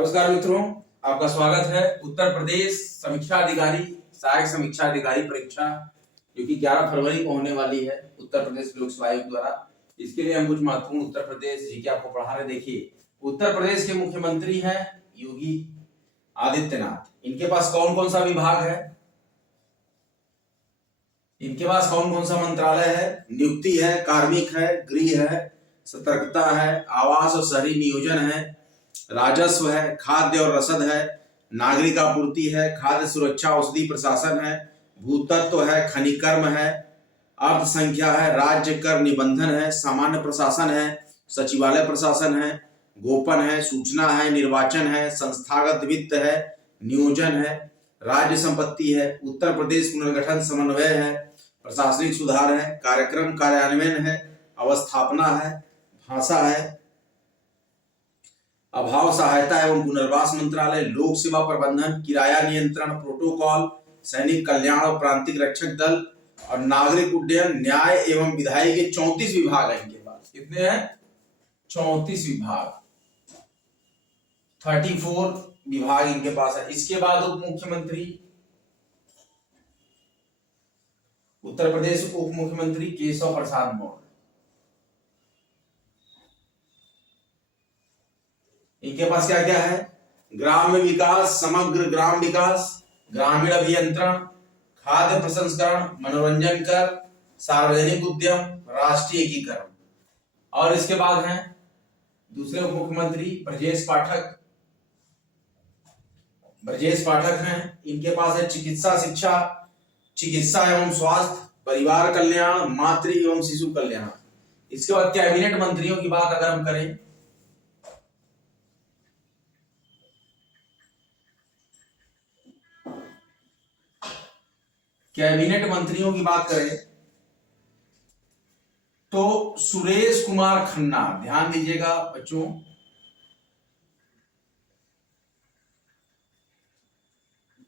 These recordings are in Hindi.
नमस्कार मित्रों, आपका स्वागत है। उत्तर प्रदेश समीक्षा अधिकारी सहायक समीक्षा अधिकारी परीक्षा जो कि 11 फरवरी को होने वाली है उत्तर प्रदेश लोक सेवा आयोग द्वारा। इसके लिए हम कुछ महत्वपूर्ण उत्तर प्रदेश जी के आपको पढ़ा रहे। देखिए, उत्तर प्रदेश के मुख्यमंत्री हैं योगी आदित्यनाथ। इनके पास कौन कौन सा विभाग है, इनके पास कौन कौन सा मंत्रालय है? नियुक्ति है, कार्मिक है, गृह है, सतर्कता है, आवास और शहरी नियोजन है, राजस्व है, खाद्य और रसद है, नागरिक आपूर्ति है, खाद्य सुरक्षा औषधि प्रशासन है, भूतत्व है, खनिकर्म है, अर्थ संख्या है, राज्य कर निबंधन है, सामान्य प्रशासन है, सचिवालय प्रशासन है, गोपन है, सूचना है, निर्वाचन है, संस्थागत वित्त है, नियोजन है, राज्य संपत्ति है, उत्तर प्रदेश पुनर्गठन समन्वय है, प्रशासनिक सुधार है, कार्यक्रम कार्यान्वयन है, अवस्थापना है, भाषा है, अभाव सहायता एवं पुनर्वास मंत्रालय, लोक सेवा प्रबंधन, किराया नियंत्रण, प्रोटोकॉल, सैनिक कल्याण और प्रांतिक रक्षक दल और नागरिक उड्डयन, न्याय एवं विधायी के 34 विभाग है इनके पास। कितने हैं? 34 विभाग, 34 विभाग इनके पास है। इसके बाद उप मुख्यमंत्री, उत्तर प्रदेश उप मुख्यमंत्री केशव प्रसाद मौर्य। इनके पास क्या क्या है? ग्राम्य विकास, समग्र ग्राम विकास, ग्रामीण अभियंत्रण, खाद्य प्रसंस्करण, मनोरंजन कर, सार्वजनिक उद्यम, राष्ट्रीय एकीकरण। और इसके बाद हैं दूसरे उप मुख्यमंत्री ब्रजेश पाठक। ब्रजेश पाठक हैं, इनके पास है चिकित्सा शिक्षा, चिकित्सा एवं स्वास्थ्य, परिवार कल्याण, मातृ एवं शिशु कल्याण। इसके बाद कैबिनेट मंत्रियों की बात अगर हम करें, कैबिनेट मंत्रियों की बात करें तो सुरेश कुमार खन्ना, ध्यान दीजिएगा बच्चों,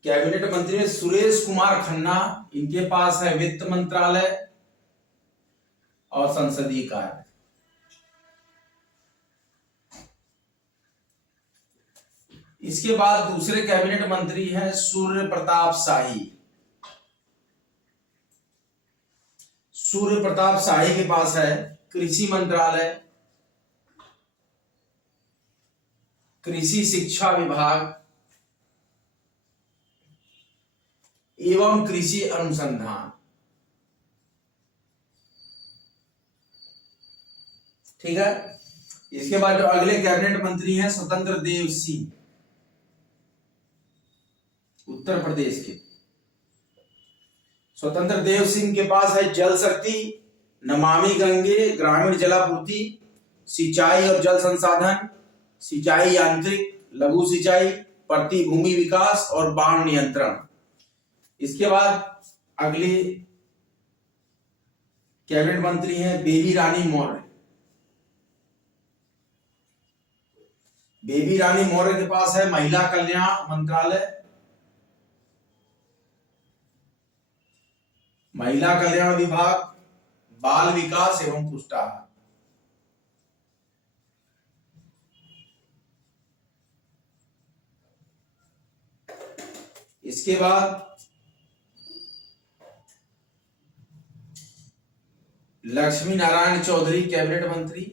कैबिनेट मंत्री में सुरेश कुमार खन्ना, इनके पास है वित्त मंत्रालय और संसदीय कार्य। इसके बाद दूसरे कैबिनेट मंत्री हैं सूर्य प्रताप शाही। सूर्य प्रताप शाही के पास है कृषि मंत्रालय, कृषि शिक्षा विभाग एवं कृषि अनुसंधान। ठीक है। इसके बाद जो अगले कैबिनेट मंत्री हैं स्वतंत्र देव सिंह, उत्तर प्रदेश के। स्वतंत्र देव सिंह के पास है जल शक्ति, नमामि गंगे, ग्रामीण जलापूर्ति, सिंचाई और जल संसाधन, सिंचाई यांत्रिक, लघु सिंचाई, प्रति भूमि विकास और बाढ़ नियंत्रण। इसके बाद अगले कैबिनेट मंत्री हैं बेबी रानी मौर्य। बेबी रानी मौर्य के पास है महिला कल्याण मंत्रालय, महिला कल्याण विभाग, बाल विकास एवं पुष्टाहार। इसके बाद लक्ष्मी नारायण चौधरी, कैबिनेट मंत्री।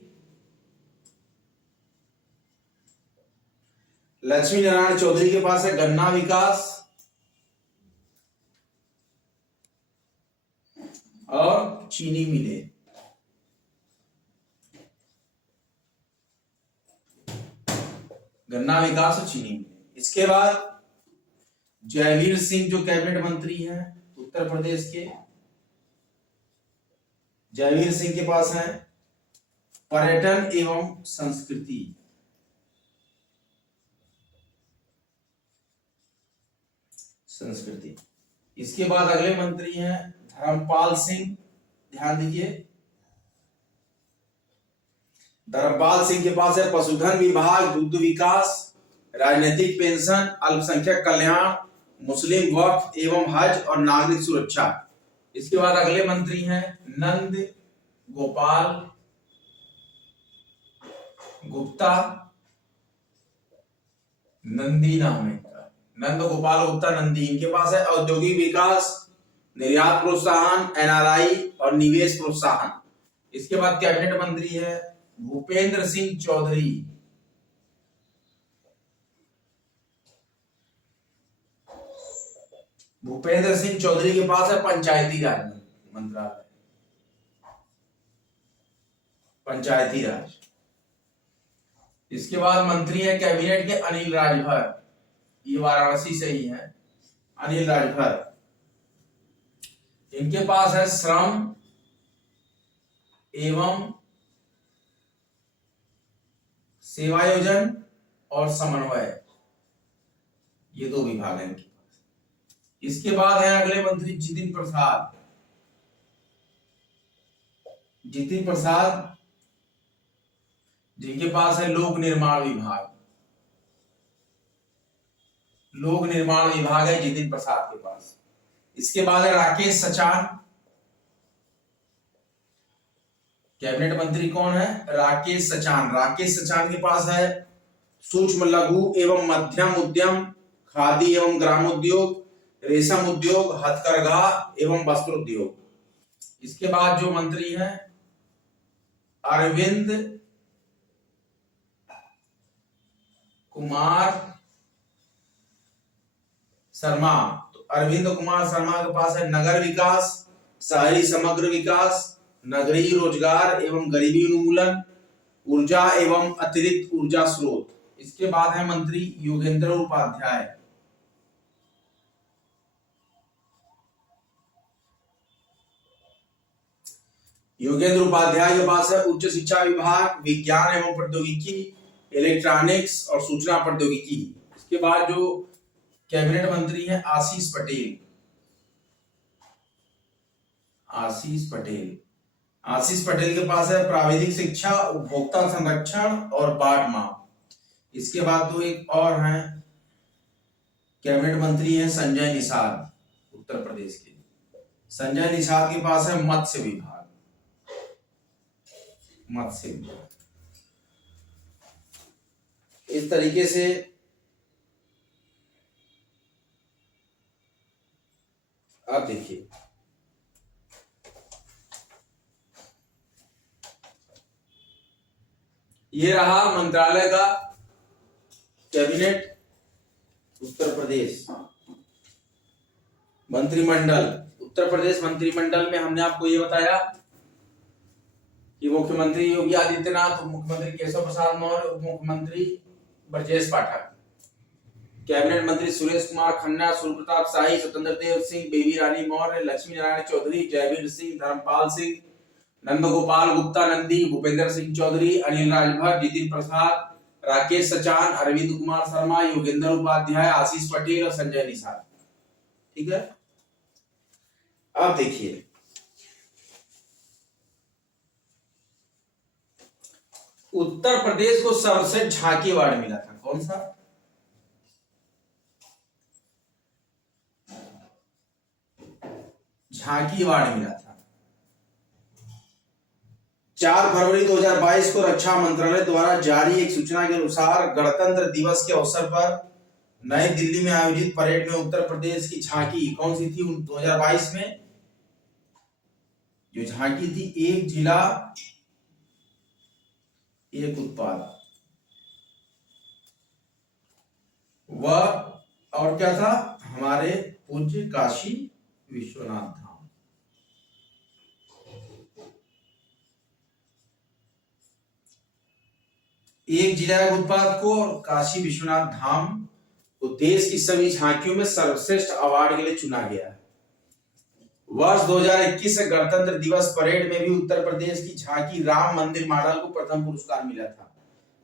लक्ष्मी नारायण चौधरी के पास है गन्ना विकास और चीनी मिलें। गन्ना विकास और चीनी मिलें। इसके बाद जयवीर सिंह जो कैबिनेट मंत्री हैं उत्तर प्रदेश के, जयवीर सिंह के पास है पर्यटन एवं संस्कृति। इसके बाद अगले मंत्री हैं धर्मपाल सिंह, ध्यान दीजिए। धर्मपाल सिंह के पास है पशुधन विभाग, दुग्ध विकास, राजनीतिक पेंशन, अल्पसंख्यक कल्याण, मुस्लिम वक्फ एवं हज और नागरिक सुरक्षा। इसके बाद अगले मंत्री हैं नंद गोपाल गुप्ता, नंदी नाम है इनका, नंद गोपाल गुप्ता नंदी। इनके पास है औद्योगिक विकास, निर्यात प्रोत्साहन, एनआरआई और निवेश प्रोत्साहन। इसके बाद कैबिनेट मंत्री है भूपेंद्र सिंह चौधरी। भूपेंद्र सिंह चौधरी के पास है पंचायती राज मंत्रालय, पंचायती राज। इसके बाद मंत्री है कैबिनेट के अनिल राजभर, ये वाराणसी से ही है, अनिल राजभर। इनके पास है श्रम एवं सेवायोजन और समन्वय, ये दो विभाग हैं इनके पास। इसके बाद है अगले मंत्री जितिन प्रसाद। जितिन प्रसाद जिनके पास है लोक निर्माण विभाग, लोक निर्माण विभाग है जितिन प्रसाद के पास। इसके बाद है राकेश सचान। कैबिनेट मंत्री कौन है? राकेश सचान। राकेश सचान के पास है सूक्ष्म लघु एवं मध्यम उद्यम, खादी एवं ग्रामोद्योग, रेशम उद्योग, हथकरघा एवं वस्त्र उद्योग। इसके बाद जो मंत्री है अरविंद कुमार शर्मा। तो अरविंद कुमार शर्मा के पास है नगर विकास, शहरी समग्र विकास, नगरीय रोजगार एवं गरीबी उन्मूलन, ऊर्जा एवं अतिरिक्त ऊर्जा स्रोत। इसके बाद है मंत्री योगेंद्र उपाध्याय। योगेंद्र उपाध्याय के पास है उच्च शिक्षा विभाग, विज्ञान एवं प्रौद्योगिकी, इलेक्ट्रॉनिक्स और सूचना प्रौद्योगिकी। इसके बाद जो कैबिनेट मंत्री हैं आशीष पटेल। आशीष पटेल, आशीष पटेल के पास है प्राविधिक शिक्षा, उपभोक्ता संरक्षण और बाट माप। इसके बाद तो एक और हैं कैबिनेट मंत्री हैं संजय निषाद, उत्तर प्रदेश के। संजय निषाद के पास है मत्स्य विभाग, मत्स्य विभाग। इस तरीके से आप देखिए ये रहा मंत्रालय का कैबिनेट उत्तर प्रदेश। मंत्रिमंडल, उत्तर प्रदेश मंत्रिमंडल में हमने आपको ये बताया कि मुख्यमंत्री योगी आदित्यनाथ, मुख्यमंत्री केशव प्रसाद मौर्य, उप मुख्यमंत्री ब्रजेश पाठक, कैबिनेट मंत्री सुरेश कुमार खन्ना, सूर्य प्रताप शाही, स्वतंत्र देव सिंह, बेबी रानी मौर्य, लक्ष्मी नारायण चौधरी, जयवीर सिंह, धर्मपाल सिंह, नंद गोपाल गुप्ता नंदी, भूपेंद्र सिंह चौधरी, अनिल राजभर, जितिन प्रसाद, राकेश सचान, अरविंद कुमार शर्मा, योगेंद्र उपाध्याय, आशीष पटेल और संजय निषाद। ठीक है, अब देखिए उत्तर प्रदेश को सर्वश्रेष्ठ झांकी अवार्ड मिला था, कौन सा? झांकी अवार्ड मिला था 4 फरवरी 2022 को रक्षा मंत्रालय द्वारा जारी एक सूचना के अनुसार गणतंत्र दिवस के अवसर पर नई दिल्ली में आयोजित परेड में उत्तर प्रदेश की झांकी कौन सी थी 2022 में? जो झांकी थी एक जिला एक उत्पाद, वह और क्या था? हमारे पूज्य काशी विश्वनाथ धाम। एक जिला एक उत्पाद को और काशी विश्वनाथ धाम को देश की सभी झांकियों में सर्वश्रेष्ठ अवार्ड के लिए चुना गया है। वर्ष 2021 से गणतंत्र दिवस परेड में भी उत्तर प्रदेश की झांकी राम मंदिर मॉडल को प्रथम पुरस्कार मिला था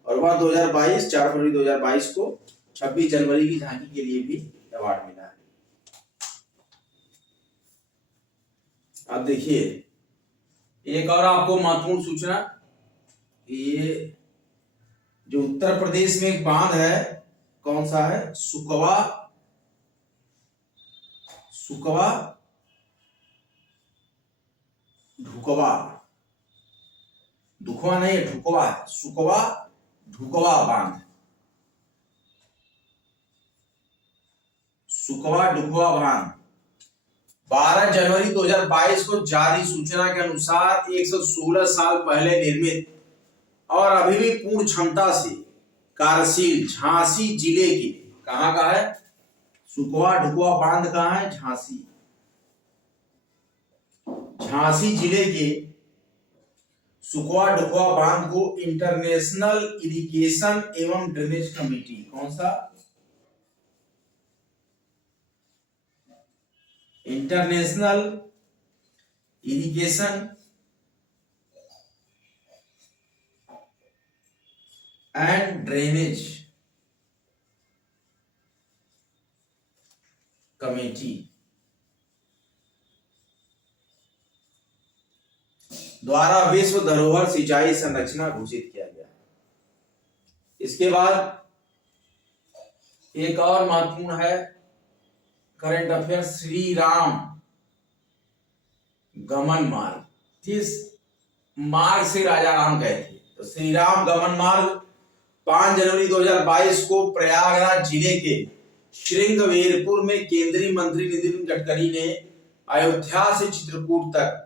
और वह 2022 4 फरवरी 2022 को 26 जनवरी की झांकी के लिए भी अवार्ड मिला है। अब देखिए एक और आपको महत्वपूर्ण सूचना, ये जो उत्तर प्रदेश में एक बांध है कौन सा है? सुकवा, सुकवा ढुकवा, दुखवा नहीं है, ढुकवा है, सुकवा ढुकवा बांध। सुखवा डुकवा बांध 12 जनवरी 2022 को जारी सूचना के अनुसार 116 साल पहले निर्मित और अभी भी पूर्ण क्षमता से कार्यशील झांसी जिले के कहां का है सुखवा ढुकवा बांध कहां है झांसी जिले के सुखवा ढुकवा बांध को इंटरनेशनल इरिगेशन एवं ड्रेनेज कमेटी कौन सा international irrigation and drainage committee द्वारा विश्व धरोहर सिंचाई संरचना घोषित किया गया। इसके बाद एक और महत्वपूर्ण है करंट अफेयर श्री राम गमन मार्ग किस मार्ग से राजा राम गए थे तो श्री राम गमन मार्ग 5 जनवरी 2022 को प्रयागराज जिले के श्रृंगवेरपुर में केंद्रीय मंत्री नितिन गडकरी ने अयोध्या से चित्रकूट तक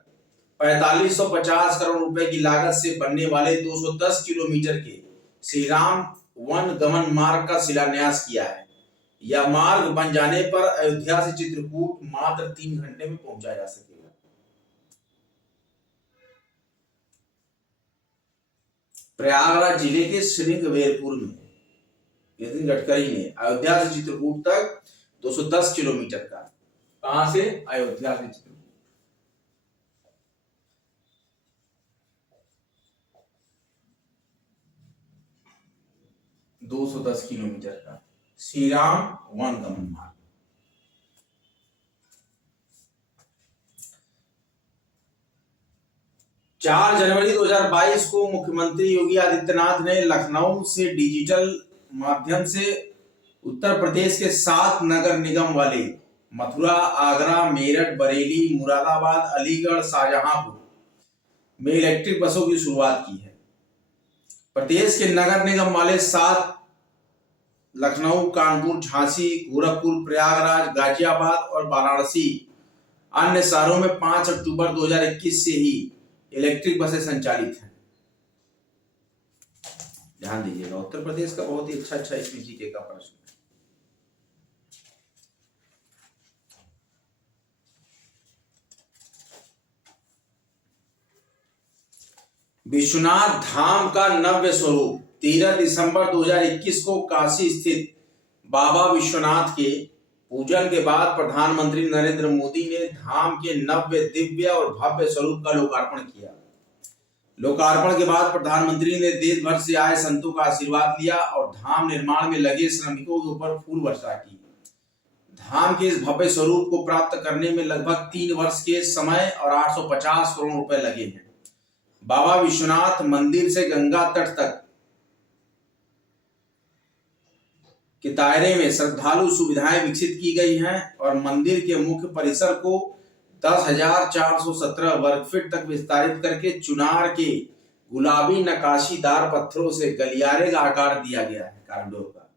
4550 करोड़ रुपए की लागत से बनने वाले 210 किलोमीटर के श्री राम वन गमन मार्ग का शिलान्यास किया है। यह मार्ग बन जाने पर अयोध्या से चित्रकूट मात्र 3 घंटे में पहुंचा जा सकेगा। प्रयागराज जिले के श्रृंगवेरपुर में नितिन गडकरी ने अयोध्या से चित्रकूट तक 210 किलोमीटर का कहां से अयोध्या से चित्रकूट 210 किलोमीटर का श्री राम वन गमन मार्ग। 4 जनवरी 2022 को मुख्यमंत्री योगी आदित्यनाथ ने लखनऊ से डिजिटल माध्यम से उत्तर प्रदेश के 7 नगर निगम वाले मथुरा, आगरा, मेरठ, बरेली, मुरादाबाद, अलीगढ़, शाहजहांपुर में इलेक्ट्रिक बसों की शुरुआत की है। प्रदेश के नगर निगम वाले 7 लखनऊ, कानपुर, झांसी, गोरखपुर, प्रयागराज, गाजियाबाद और वाराणसी अन्य शहरों में 5 अक्टूबर 2021 से ही इलेक्ट्रिक बसें संचालित हैं। ध्यान दीजिएगा, उत्तर प्रदेश का बहुत ही अच्छा इसमें जीके का प्रश्न। विश्वनाथ धाम का नव्य स्वरूप 13 दिसंबर 2021 को काशी स्थित बाबा विश्वनाथ के पूजन के बाद प्रधानमंत्री नरेंद्र मोदी ने धाम के नव्य, दिव्य और भव्य स्वरूप का लोकार्पण किया। लोकार्पण के बाद प्रधानमंत्री ने देश भर से आए संतों का आशीर्वाद लिया और धाम निर्माण में लगे श्रमिकों के ऊपर फूल वर्षा की। धाम के इस भव्य स्वरूप को प्राप्त करने में लगभग 3 वर्ष के समय और 850 करोड़ रुपए लगे हैं। बाबा विश्वनाथ मंदिर से गंगा तट तक के दायरे में श्रद्धालु सुविधाएं विकसित की गई हैं और मंदिर के मुख्य परिसर को 10,417 वर्ग फीट तक विस्तारित करके चुनार के गुलाबी नकाशीदार पत्थरों से गलियारे का आकार दिया गया है। कॉरिडोर का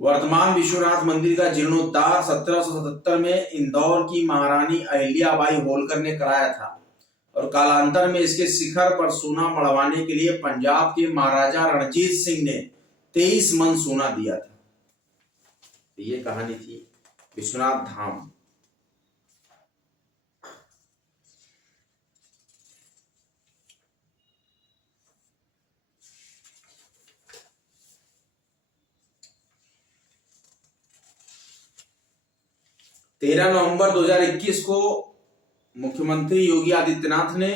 वर्तमान विश्वनाथ मंदिर का जीर्णोद्धार 1777 में इंदौर की महारानी अहिल्याबाई होलकर ने कराया था और कालांतर में इसके शिखर पर सोना मढ़वाने के लिए पंजाब के महाराजा रणजीत सिंह ने 23 मन सोना दिया था। ये कहानी थी विश्वनाथ धाम। नवंबर 2021 को मुख्यमंत्री योगी आदित्यनाथ ने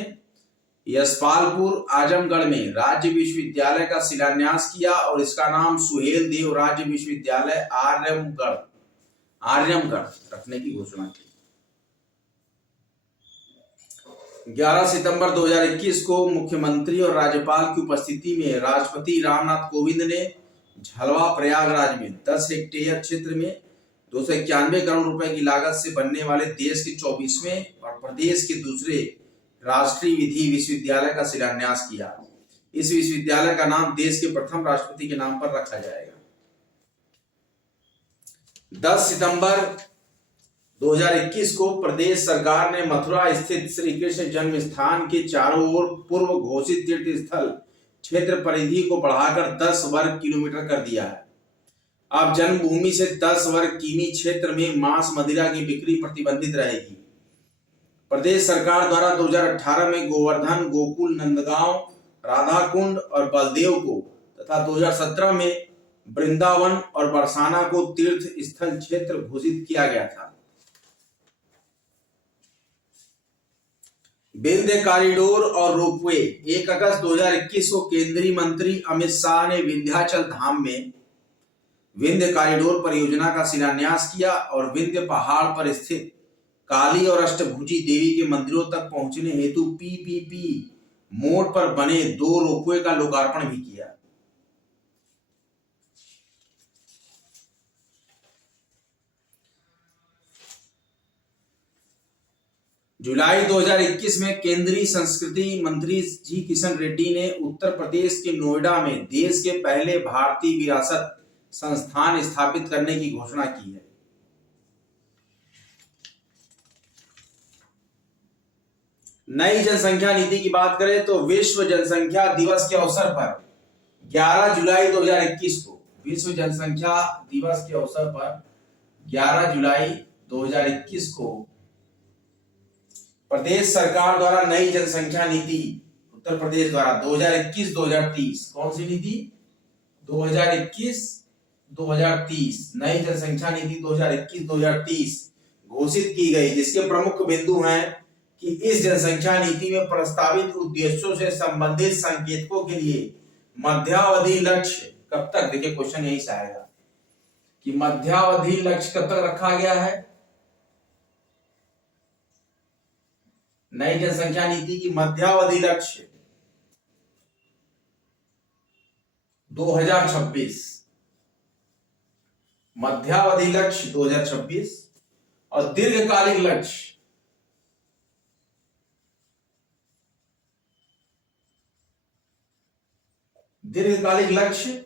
यशपालपुर आजमगढ़ में राज्य विश्वविद्यालय का शिलान्यास किया और इसका नाम सुहेल देव राज्य विश्वविद्यालय आर्यमगढ़ रखने की घोषणा की। 11 सितंबर 2021 को मुख्यमंत्री और राज्यपाल की उपस्थिति में राष्ट्रपति रामनाथ कोविंद ने झलवा प्रयागराज में 10 हेक्टेयर क्षेत्र में 291 करोड़ रुपए की लागत से बनने वाले देश के 24वें और प्रदेश के दूसरे राष्ट्रीय विधि विश्वविद्यालय का शिलान्यास किया। इस विश्वविद्यालय का नाम देश के प्रथम राष्ट्रपति के नाम पर रखा जाएगा। 10 सितंबर 2021 को प्रदेश सरकार ने मथुरा स्थित श्री कृष्ण जन्म स्थान के चारों ओर पूर्व घोषित तीर्थ स्थल क्षेत्र परिधि को बढ़ाकर 10 वर्ग किलोमीटर कर दिया है। अब जन्मभूमि से 10 वर्ग किमी क्षेत्र में मांस मदिरा की बिक्री प्रतिबंधित रहेगी। प्रदेश सरकार द्वारा 2018 में गोवर्धन, गोकुल, नंदगांव, राधाकुंड और बलदेव को तथा 2017 में वृंदावन और बरसाना को तीर्थ स्थल क्षेत्र घोषित किया गया था। विंध्य कॉरिडोर और रोपवे 1 अगस्त 2021 को केंद्रीय मंत्री अमित शाह ने विंध्याचल धाम में विंध्य कॉरिडोर परियोजना का शिलान्यास किया और विंध्य पहाड़ पर स्थित काली और अष्टभुजी देवी के मंदिरों तक पहुंचने हेतु पीपीपी मोड पर बने 2 रोपवे का लोकार्पण भी किया। जुलाई 2021 में केंद्रीय संस्कृति मंत्री जी किशन रेड्डी ने उत्तर प्रदेश के नोएडा में देश के पहले भारतीय विरासत संस्थान स्थापित करने की घोषणा की है। नई जनसंख्या नीति की बात करें तो विश्व जनसंख्या दिवस के अवसर पर 11 जुलाई 2021 को विश्व जनसंख्या दिवस के अवसर पर 11 जुलाई 2021 को प्रदेश सरकार द्वारा नई जनसंख्या नीति उत्तर प्रदेश द्वारा 2021-2030 कौन सी नीति 2021-2030 नई जनसंख्या नीति 2021-2030 घोषित की गई, जिसके प्रमुख बिंदु हैं कि इस जनसंख्या नीति में प्रस्तावित उद्देश्यों से संबंधित संकेतकों के लिए मध्यावधि लक्ष्य कब तक, देखिए क्वेश्चन यही से आएगा कि मध्यावधि लक्ष्य कब तक रखा गया है। नई जनसंख्या नीति की मध्यावधि लक्ष्य 2026, मध्यावधि लक्ष्य 2026 और दीर्घकालिक लक्ष्य दीर्घकालिक लक्ष्य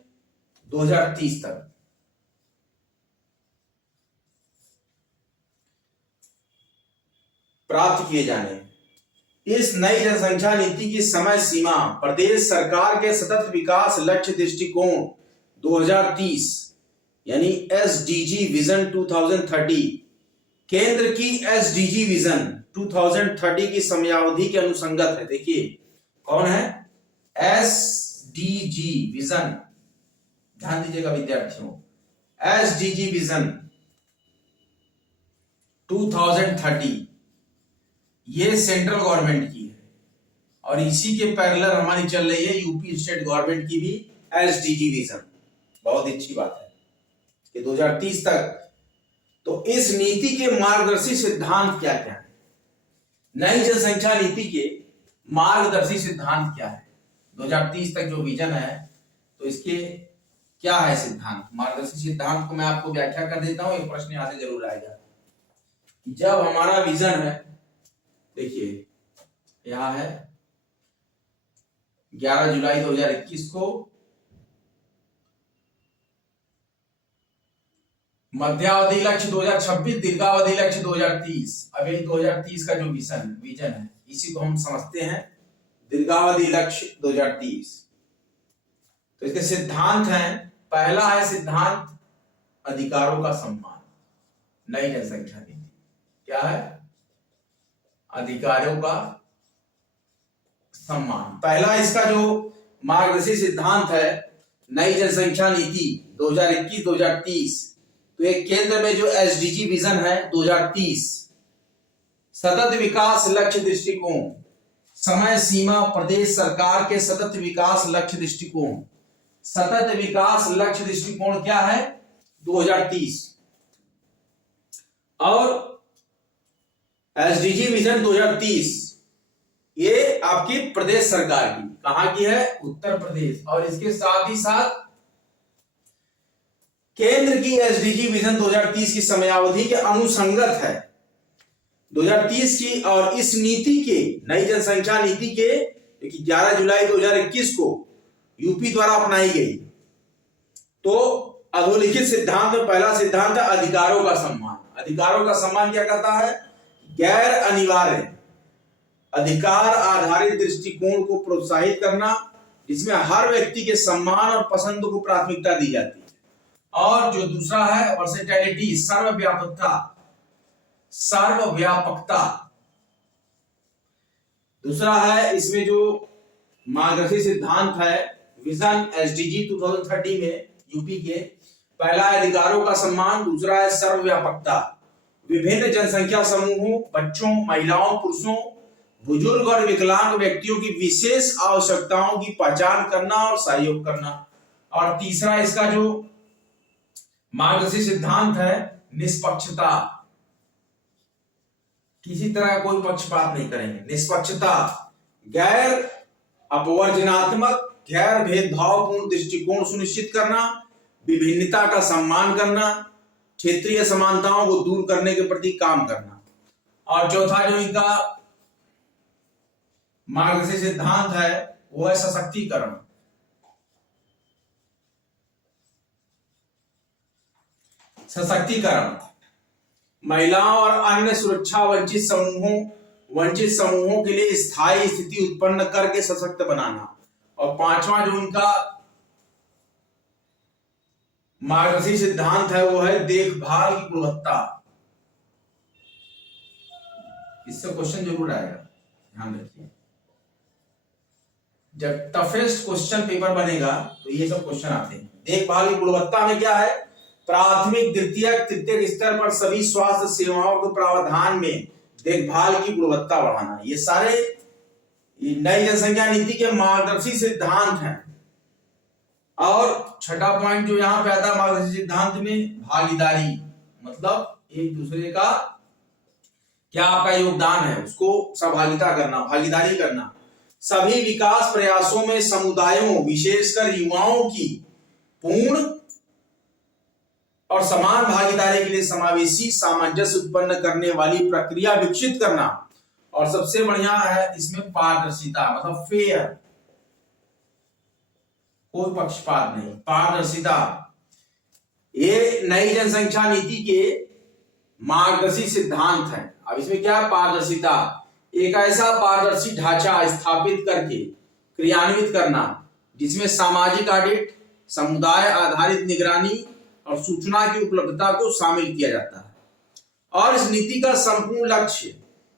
2030 तक। प्राप्त किए जाने इस नई जनसंख्या नीति की समय सीमा प्रदेश सरकार के सतत विकास लक्ष्य दृष्टिकोण 2030 यानी एसडीजी विजन 2030, केंद्र की एसडीजी विजन 2030 की समयावधि के अनुसंगत है। देखिए कौन है एसडीजी विजन, ध्यान दीजिएगा विद्यार्थियों, एसडीजी विजन 2030 ये सेंट्रल गवर्नमेंट की है और इसी के पैरेलल हमारी चल रही है यूपी स्टेट गवर्नमेंट की भी एसडीजी विजन। बहुत अच्छी बात है कि 2030 तक। तो इस नीति के मार्गदर्शी सिद्धांत क्या क्या है, नई जनसंख्या नीति के मार्गदर्शी सिद्धांत क्या है, 2030 तक जो विजन है तो इसके क्या है सिद्धांत, मार्गदर्शी सिद्धांत को मैं आपको व्याख्या कर देता हूं। एक प्रश्न यहां से जरूर आएगा। जब हमारा विजन है, देखिए यहां है 11 जुलाई 2021 को मध्यावधि लक्ष्य 2026, दीर्घावधि लक्ष्य 2030। अब ये 2030 का जो विजन है इसी को हम समझते हैं दीर्घावधि लक्ष्य 2030। तो इसके सिद्धांत हैं, पहला है सिद्धांत अधिकारों का सम्मान। नई जनसंख्या नीति क्या है, अधिकारों का सम्मान। पहला इसका जो मार्गदर्शी सिद्धांत है नई जनसंख्या नीति 2021-2030, तो एक केंद्र में जो एसडीजी विजन है 2030, सतत विकास लक्ष्य दृष्टिकोण, समय सीमा प्रदेश सरकार के सतत विकास लक्ष्य दृष्टिकोण, सतत विकास लक्ष्य दृष्टिकोण क्या है 2030, और एसडीजी विजन 2030 ये आपकी प्रदेश सरकार की, कहां की है, उत्तर प्रदेश। और इसके साथ ही साथ केंद्र की एसडीजी विजन 2030 की समयावधि के अनुसंगत है 2030 की। और इस नीति के, नई जनसंख्या नीति के 11 जुलाई 2021 को यूपी द्वारा अपनाई गई। तो अधोलिखित सिद्धांत में पहला सिद्धांत है अधिकारों का सम्मान। अधिकारों का सम्मान क्या कहता है? गैर अनिवार्य अधिकार आधारित दृष्टिकोण को प्रोत्साहित करना, जिसमें हर व्यक्ति के सम्मान और पसंद को प्राथमिकता दी जाती है। और जो दूसरा है वर्सेटैलिटी, सर्वव्यापकता। सर्वव्यापकता दूसरा है। इसमें जो मार्गदर्शी सिद्धांत है विजन एसडीजी 2030 में यूपी के, पहला है अधिकारों का सम्मान, दूसरा है सर्वव्यापकता। विभिन्न जनसंख्या समूहों, बच्चों, महिलाओं, पुरुषों, बुजुर्ग और विकलांग व्यक्तियों की विशेष आवश्यकताओं की पहचान करना और सहयोग करना। और तीसरा इसका जो मार्गदर्शी सिद्धांत है निष्पक्षता, किसी तरह कोई पक्षपात नहीं करेंगे। निष्पक्षता, गैर अपवर्जनात्मक, गैर भेदभावपूर्ण दृष्टिकोण सुनिश्चित करना, विभिन्नता का सम्मान करना, क्षेत्रीय समानताओं को दूर करने के प्रति काम करना। और चौथा जो इनका मार्गदर्शी सिद्धांत है वो है सशक्तिकरण। सशक्तिकरण महिलाओं और अन्य सुरक्षा वंचित समूहों के लिए स्थायी स्थिति उत्पन्न करके सशक्त बनाना। और पांचवा जो उनका मार्गदर्शी सिद्धांत है वो है देखभाल की गुणवत्ता। इससे क्वेश्चन जरूर आएगा, ध्यान रखिए। जब टफेस्ट क्वेश्चन पेपर बनेगा तो ये सब क्वेश्चन आते हैं। देखभाल की गुणवत्ता में क्या है? प्राथमिक, द्वितीयक, तृतीयक स्तर पर सभी स्वास्थ्य सेवाओं के प्रावधान में देखभाल की गुणवत्ता बढ़ाना। ये सारे नई जनसंख्या नीति के मार्गदर्शी सिद्धांत हैं। और छठा पॉइंट जो यहां पे आता है मार्गदर्शी सिद्धांत में, भागीदारी, मतलब एक दूसरे का क्या आपका योगदान है उसको सहभागिता करना, भागीदारी करना। सभी विकास प्रयासों में समुदायों, विशेषकर युवाओं की पूर्ण और समान भागीदारी के लिए समावेशी सामंजस्य उत्पन्न करने वाली प्रक्रिया विकसित करना। और सबसे बढ़िया है इसमें पारदर्शिता, मतलब फेयर, कोई पक्षपात नहीं, पारदर्शिता। ये नई जनसंख्या नीति के मार्गदर्शी सिद्धांत हैं। अब इसमें क्या है? पारदर्शिता, एक ऐसा पारदर्शी ढांचा स्थापित करके क्रियान्वित करना जिसमें सामाजिक ऑडिट, समुदाय आधारित निगरानी और सूचना की उपलब्धता को शामिल किया जाता है। और इस नीति का संपूर्ण लक्ष्य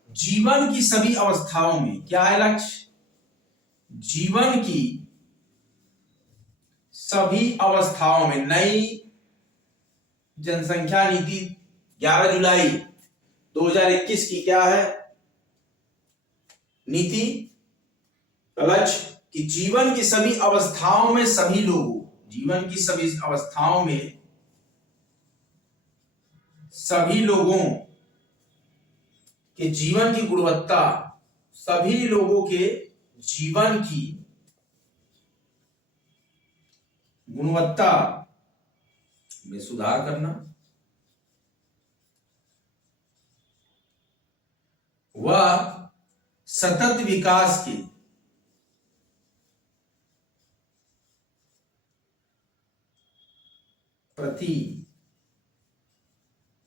जीवन की सभी अवस्थाओं में, क्या है लक्ष्य? जीवन की सभी अवस्थाओं में। नई जनसंख्या नीति 11 जुलाई 2021 की क्या है नीति? लक्ष्य कि जीवन की सभी अवस्थाओं में सभी लोगों, जीवन की सभी अवस्थाओं में सभी लोगों के जीवन की गुणवत्ता, सभी लोगों के जीवन की गुणवत्ता में सुधार करना, वह सतत विकास के प्रति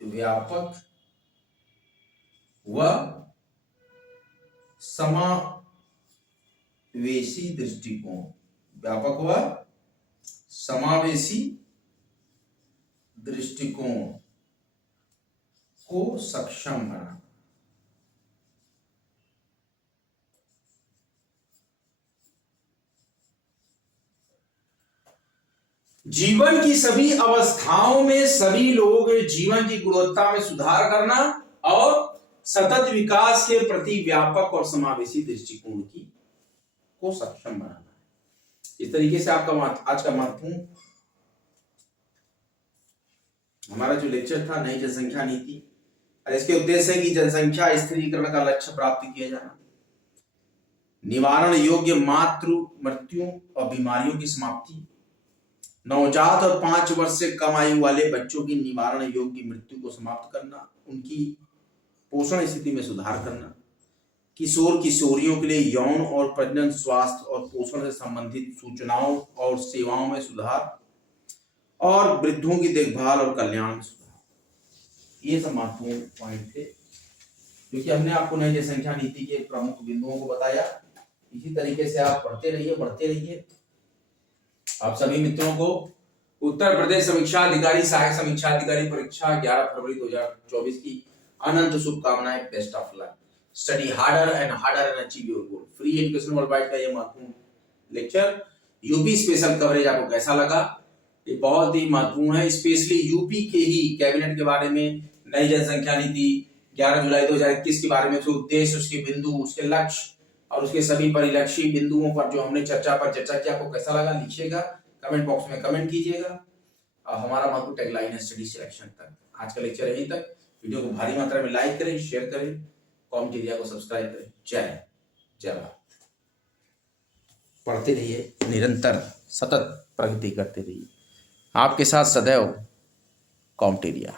व्यापक व समावेशी दृष्टिकोण, व्यापक व समावेशी दृष्टिकोण को सक्षम बनाना। जीवन की सभी अवस्थाओं में सभी लोगों के जीवन की गुणवत्ता में सुधार करना और सतत विकास के प्रति व्यापक और समावेशी दृष्टिकोण को सक्षम बनाना है। इस तरीके से आपका आज का महत्वपूर्ण हमारा जो लेक्चर था नई जनसंख्या नीति, और इसके उद्देश्य है कि जनसंख्या स्थिरीकरण का लक्ष्य प्राप्त किया जाना, निवारण योग्य मातृ मृत्यु और बीमारियों की समाप्ति, नवजात और 5 वर्ष से कम आयु वाले बच्चों की निवारण योग्य मृत्यु को समाप्त करना, उनकी पोषण स्थिति में सुधार करना, किशोर किशोरियों के लिए यौन और प्रजनन स्वास्थ्य और पोषण से संबंधित सूचनाओं और सेवाओं में सुधार, और वृद्धों की देखभाल और कल्याण में सुधार। ये सब महत्वपूर्ण पॉइंट थे, क्योंकि हमने आपको नई जनसंख्या नीति के प्रमुख बिंदुओं को बताया। इसी तरीके से आप पढ़ते रहिए, बढ़ते रहिए। आप सभी मित्रों को उत्तर प्रदेश समीक्षा अधिकारी सहायक समीक्षा अधिकारी परीक्षा 11 फरवरी 2024 की अनंत शुभकामनाएं। Best of luck, study harder and achieve your goal. Free education world wide का ये महत्वपूर्ण लेक्चर यूपी स्पेशल कवरेज आपको कैसा लगा? ये बहुत ही महत्वपूर्ण है, स्पेशली यूपी के ही कैबिनेट के बारे में, नई जनसंख्या नीति 11 जुलाई 2021 के बारे में, उसके उद्देश्य, उसके बिंदु, उसके लक्ष्य और उसके सभी परिलक्षी बिंदुओं पर जो हमने चर्चा की, आपको कैसा लगा लिखिएगा, कमेंट बॉक्स में कमेंट कीजिएगा। हमारा महत्व टैगलाइन है स्टडी सिलेक्शन तक। आज का लेक्चर यहीं तक। वीडियो को भारी मात्रा में लाइक करें, शेयर करें, कॉमेंट एरिया को सब्सक्राइब करें। जय भारत। पढ़ते रहिए, निरंतर सतत प्रगति करते रहिए। आपके साथ सदैव कॉमेंट एरिया।